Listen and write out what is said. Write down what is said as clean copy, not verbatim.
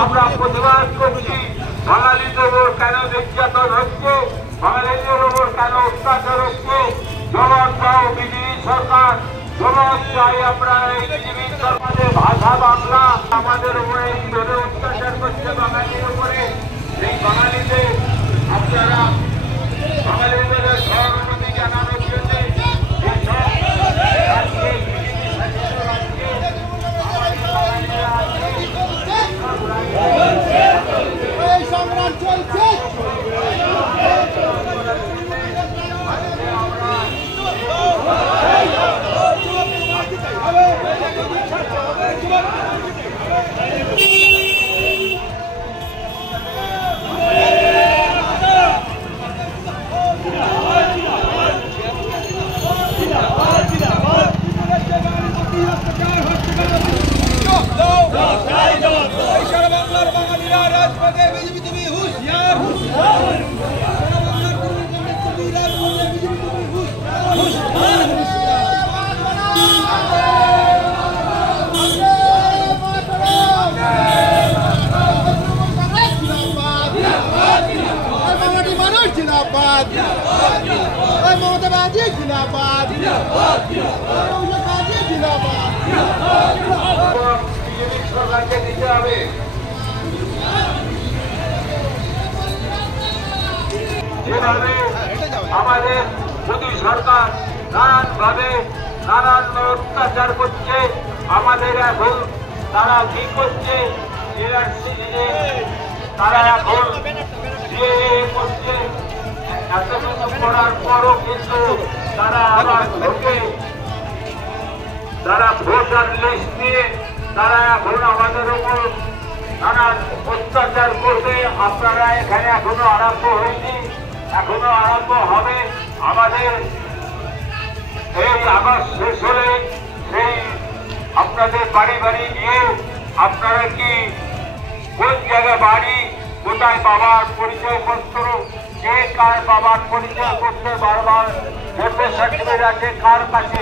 আমরা প্রতিবাদ করছি বাঙালিদের ওপর কেন নির্যাতন হচ্ছে, বাঙালিদের ওপর কেন অত্যাচার হচ্ছে। জবাব দাও বিজেপি সরকার, জবাব চাই আমরা। এই বিজেপি সরকারের ভাষা বাংলা, আমাদের উপরে এইভাবে অত্যাচার করছে বাঙালির উপরে। এই বাঙালিদের আপনারা বাঙালিদের সহানুভূতি জানানোর জন্য সংগ্রাম চলছে। जिंदाबाद, ममता बनर्जी जिंदाबाद, जिंदाबाद। যেভাবে আমাদের মোদী সরকার নানানভাবে নানান অত্যাচার করছে, আমাদের এখন তারা কি করছে, তারা এখন করছে। এত কিছু করার পরও কিন্তু তারা আবার ঢোকে, তারা ভোটার লিস্ট নিয়ে তারা এখন আমাদের উপর নানান অত্যাচার করবে। আপনারা এখানে এখনো আরম্ভ হয়নি, এখনো আরম্ভ হবে। আমাদের এই আগস্ট শেষ হলে সেই আপনাদের বাড়ি বাড়ি গিয়ে আপনারা কি কোন জায়গায় বাড়ি, কোথায় বাবার পরিচয়পত্র, কে কার বাবার পরিচয় করতে বারবার সার্টিফিকেট আছে কার কাছে।